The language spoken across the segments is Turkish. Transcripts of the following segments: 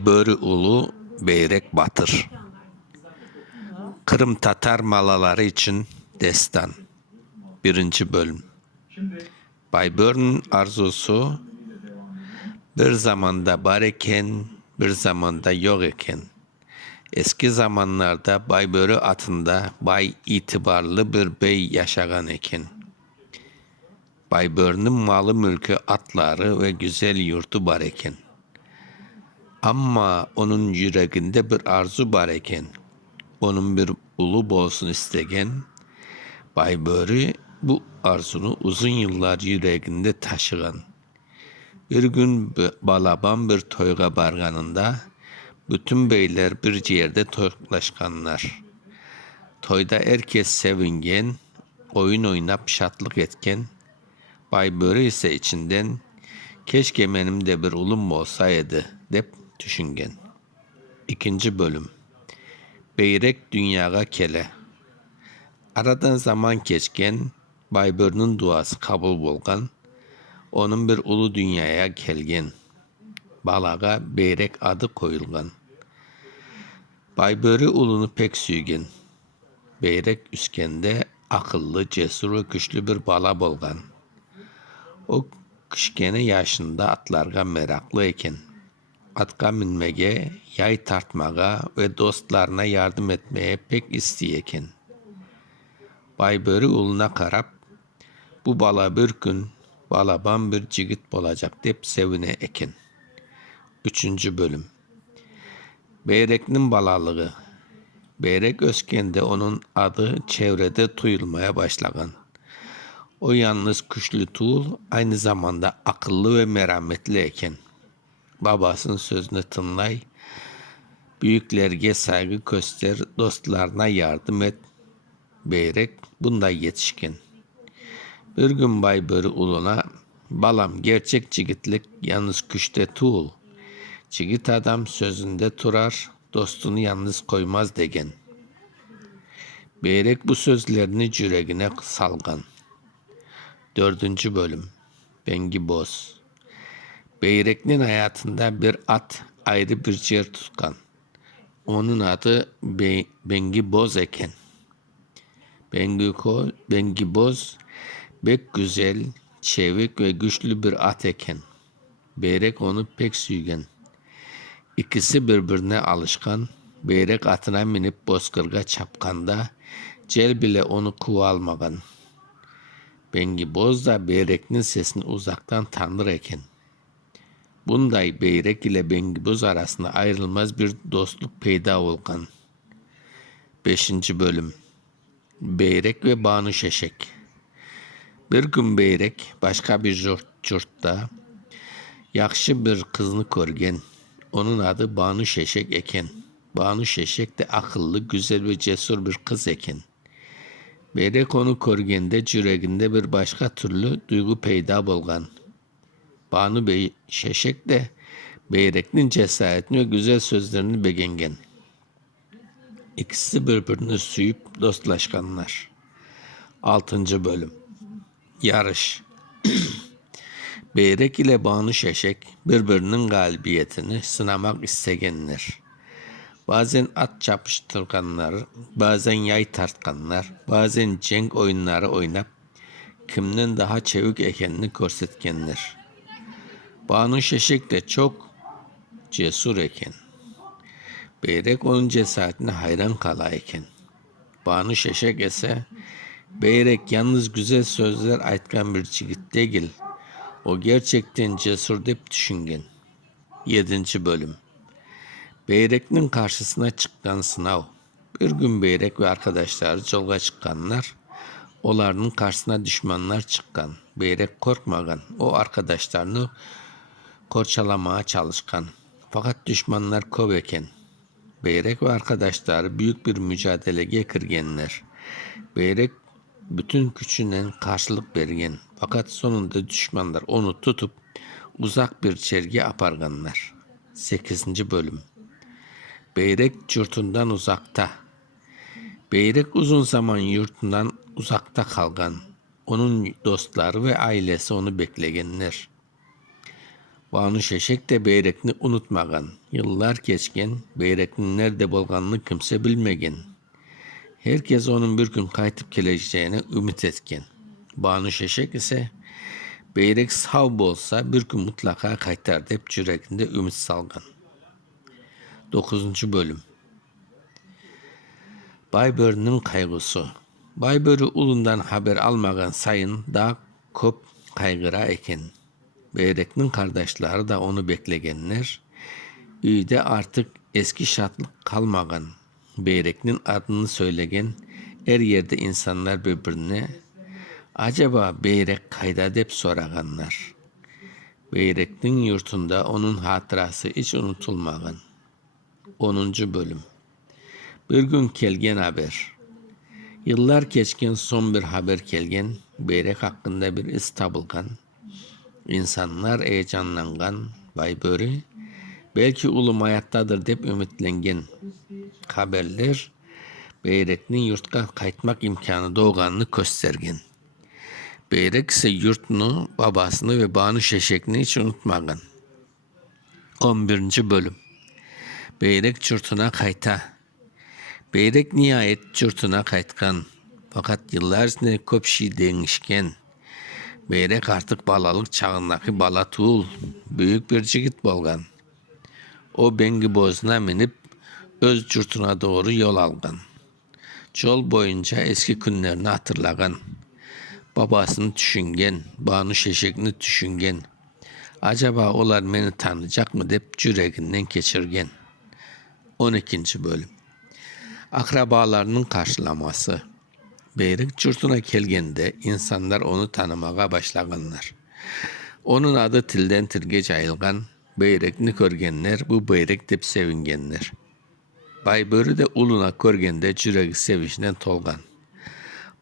Baybörü ulu Beyrek Batır. Kırım Tatar malaları için destan. 1. bölüm. Baybör'ün arzusu bir zamanda var iken, bir zamanda yok iken. Eski zamanlarda Baybörü atında bay itibarlı bir bey yaşagan iken. Baybör'ün malı mülkü atları ve güzel yurtu var iken. Ama onun yüreğinde bir arzu var iken, onun bir ulu bolsun istegen, Baybörü bu arzunu uzun yıllar yüreğinde taşıgan. Bir gün balaban bir toyga barganında, bütün beyler bir yerde toplaşkanlar. Toyda herkes sevingen, oyun oynap şatlık etken, Baybörü ise içinden, keşke benim de bir ulum olsaydı, dep düşüngen. 2. bölüm. Beyrek dünyaya kele. Aradan zaman geçken, Baybör'ün duası kabul bolgan, onun bir ulu dünyaya gelgen. Balaga Beyrek adı koyulgan. Baybörü ulunu pek süygen. Beyrek üskende akıllı, cesur ve güçlü bir bala bolgan. O kışkene yaşında atlarga meraklı eken. Atka minmege, yay tartmaga ve dostlarına yardım etmeye pek isteyeken. Baybörü uluna karap, bu bala bir gün balaban bir cigit bolacak dep sevine eken. 3. bölüm. Beyrek'nin balalığı. Beyrek öskende onun adı çevrede duyulmaya başlagan. O yalnız güçlü tuğul, aynı zamanda akıllı ve merhametli eken. Babasının sözünü tınlay, büyüklerge saygı göster, dostlarına yardım et. Beyrek bunda yetişkin. Bir gün Baybörü uluna, balam gerçek cigitlik yalnız güçte tuğul. Cigit adam sözünde turar, dostunu yalnız koymaz degen. Beyrek bu sözlerini yüreğine salgan. 4. bölüm. Bengi Boz. Beyrek'nin hayatında bir at ayrı bir yer tutkan. Onun adı Bengi Boz eken. Bengi Boz pek güzel, çevik ve güçlü bir at eken. Beyrek onu pek süygen. İkisi birbirine alışkan. Beyrek atına minip bozkırga çapkanda, cel bile onu kuvalmagan. Bengi Boz da Beyrek'nin sesini uzaktan tanır eken. Bunday Beyrek ile Bengi Boz arasında ayrılmaz bir dostluk peyda olgan. 5. bölüm. Beyrek ve Banu Şeşek. Bir gün Beyrek başka bir yurtta yakşı bir kızını körgen. Onun adı Banu Şeşek eken. Banu Şeşek de akıllı, güzel ve cesur bir kız eken. Beyrek onu körgende yüreğinde bir başka türlü duygu peyda bolgan. Banu Şeşek de Beyrek'nin cesaretini ve güzel sözlerini beğengen. İkisi birbirini süyüp dostlaşkanlar. 6. bölüm. Yarış. Beyrek ile Banu Şeşek birbirinin galibiyetini sınamak istegenler. Bazen at çapıştırganlar, bazen yay tartkanlar, bazen cenk oyunları oynap kimden daha çevik ekenini göstergenler. Banu Şeşek de çok cesur eken. Beyrek onun cesaretine hayran kala eken. Banu Şeşek ise Beyrek yalnız güzel sözler aytkan bir çigit değil. O gerçekten cesur dep düşüngen. 7. bölüm. Beyrek'nin karşısına çıkan sınav. Bir gün Beyrek ve arkadaşları yolga çıkanlar, onların karşısına düşmanlar çıkan. Beyrek korkmagan, o arkadaşlarını korçalamaya çalışkan. Fakat düşmanlar kov eken. Beyrek ve arkadaşları büyük bir mücadeleye girgenler. Beyrek bütün gücüyle karşılık bergen. Fakat sonunda düşmanlar onu tutup uzak bir çerge aparganlar. 8. bölüm. Beyrek yurtundan uzakta. Beyrek uzun zaman yurtundan uzakta kalgan. Onun dostları ve ailesi onu beklegenler. Banu Şeşek de Beyrekni unutmagan. Yıllar geçken Beyrek'nin nerede bolganını kimse bilmegen. Herkes onun bir gün kaytıp geleceğine ümit etken. Banu Şeşek ise Beyrek sağ bolsa bir gün mutlaka kaytar dep yüreğinde ümit salgan. 9. bölüm. Baybörü'nün kaygısı. Baybörü ulundan haber almagan sayın daha köp kaygıra eken. Beyrek'nin kardeşleri de onu beklegenler. Üyde artık eski şartlık kalmagan. Beyrek'nin adını söylegen her yerde insanlar birbirine acaba Beyrek kayda dep soraganlar. Beyrek'nin yurtunda onun hatırası hiç unutulmagan. 10. bölüm. Bir gün kelgen haber. Yıllar geçken son bir haber kelgen, Beyrek hakkında bir iz tabılgan. İnsanlar heyecanlangan, Baybörü belki ulum hayattadır dep ümitlengen. Haberler Beyrek'nin yurtka kaytmak imkanı doğganını göstergen. Beyrek ise yurtunu, babasını ve Banu Şeşek'ni hiç unutmagan. 11. bölüm. Beyrek yurtuna kayta. Beyrek nihayet yurtuna kaytkan. Fakat yıllar içinde köp şey değişken. Beyrek artık balalık çağındaki bala tuğul, büyük bir jigit bolgan. O bengi bozuna minip öz yurtuna doğru yol algan. Yol boyunca eski günlerini hatırlagan. Babasını düşüngen, Banu Şeşek'ni düşüngen. Acaba olar beni tanıyacak mı dep yüreğinden geçirgen. 12. bölüm. Akrabalarının karşılaması. Beyrek yurtuna gelgende insanlar onu tanımaya başlaganlar. Onun adı tilden tilge jayılgan. Beyrekni görgenler bu Beyrek dep sevingenler. Baybörü de uluna görgende yüreği sevinçten tolgan.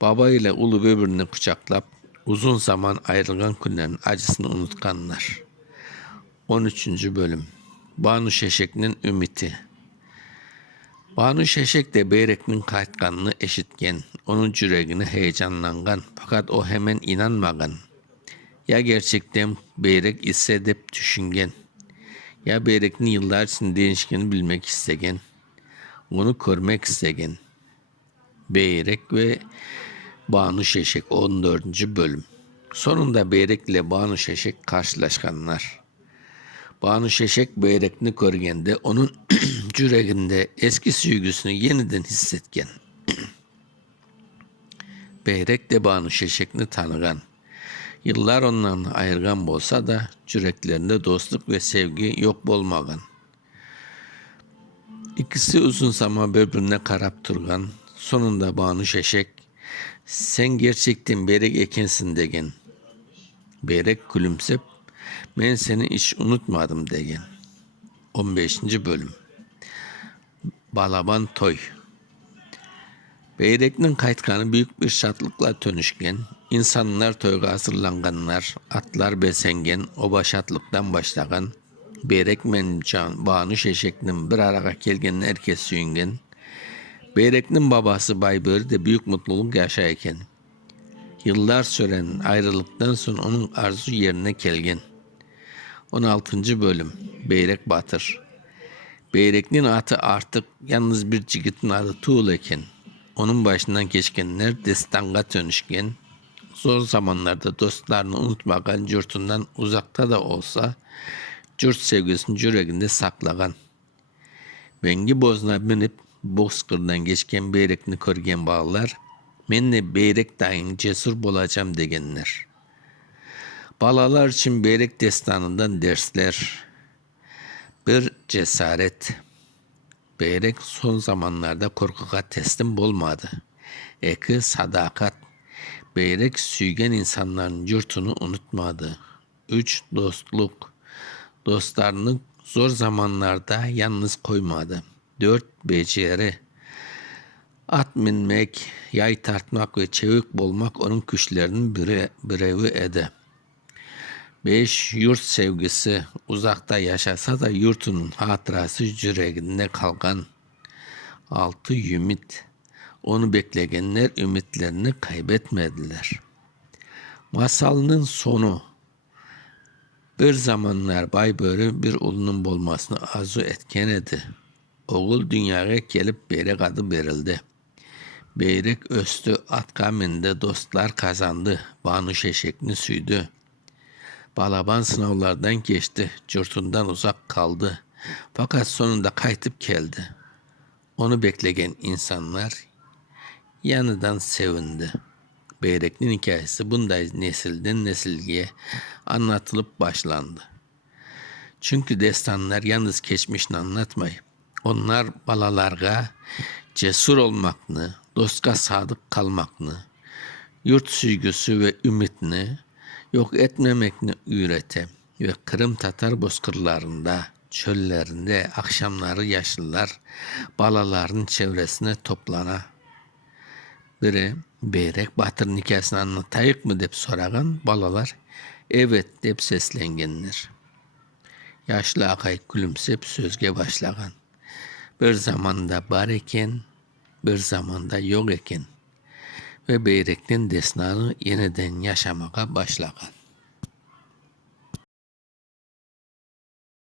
Baba ile ulu birbirini kucaklap uzun zaman ayrılgan günlerin acısını unutkanlar. 13. bölüm. Banu Şeşek'nin ümiti. Banu Şeşek de Beyrek'nin kaytkanını eşitken, onun yüreğini heyecanlangan, fakat o hemen inanmagan. Ya gerçekten Beyrek ise dep düşüngen, ya Beyrek'nin yıllar için değişkeni bilmek istegen, onu görmek istegen. Beyrek ve Banu Şeşek 14. bölüm. Sonunda Beyrek ile Banu Şeşek karşılaşkanlar. Banu Şeşek Beyrek'ni görgende onun yüreğinde eski süygüsünü yeniden hissetken. Beyrek de Banu Şeşek'ni tanıgan. Yıllar ondan ayırgan bolsa da yüreklerinde dostluk ve sevgi yok bolmagan. İkisi uzun zaman birbirine karap turgan. Sonunda Banu Şeşek sen gerçekten Beyrek ekensin degen. Beyrek gülümsep ben seni hiç unutmadım degen. 15. bölüm. Balaban toy. Beyrek'nin kaytkanı büyük bir şatlıkla tönüşken, insanlar toyga hazırlanganlar, atlar besengen, oba şatlıktan başlagan, Beyrek men Banu Şeşek'nin bir araya gelgen herkes süyüngen, Beyrek'nin babası Baybörü de büyük mutluluk yaşayken, yıllar süren ayrılıktan sonra onun arzu yerine gelgen. 16. bölüm. Beyrek batır. Beyrek'nin atı artık yalnız bir jigitin adı Tuğul eken, onun başından geçkenler destanga dönüşken, zor zamanlarda dostlarını unutmagan, yurtundan uzakta da olsa, yurt sevgisini yüreğinde saklagan. Bengi bozuna binip bozkırdan geçken Beyrek'ni körgen bağlar, menle Beyrek dayın cesur bolacağım degenler. Balalar için Beyrek destanından dersler. Bir cesaret. Beyrek son zamanlarda korkuga teslim bolmadı. Eki sadakat. Beyrek süygen insanların yurtunu unutmadı. 3. Dostluk. Dostlarını zor zamanlarda yalnız koymadı. 4. Beceri. At minmek, yay tartmak ve çevik bolmak onun güçlerinin birevi edi. 5. Yurt sevgisi. Uzakta yaşasa da yurtunun hatırası yüreğinde kalgan. 6. Ümit. Onu bekleyenler ümitlerini kaybetmediler. Masalının sonu. Bir zamanlar Baybörü bir ulunun bolmasını arzu etken edi. Oğul dünyaya gelip Beyrek adı verildi. Beyrek östü, atka mindi, dostlar kazandı, Banuş eşekini süydü. Balaban sınavlardan geçti, curtundan uzak kaldı. Fakat sonunda kaytıp geldi. Onu beklegen insanlar yanıdan sevindi. Beyrek'in hikayesi bunday nesilden nesilge anlatılıp başlandı. Çünkü destanlar yalnız geçmişini anlatmay. Onlar balalarga cesur olmakını, dostka sadık kalmakını, yurt süygüsü ve ümitini yok etmemekini öğrete ve Kırım Tatar bozkırlarında, çöllerinde akşamları yaşlılar balaların çevresine toplana. Biri Beyrek Batır'ın hikayesini anlatayık mı dep soragan balalar evet dep seslengenler. Yaşlı akay gülümsep sözge başlagan. Bir zamanda bar eken, bir zamanda yok eken ve Beyrek'ten desnanı yeniden yaşamaya başlagan.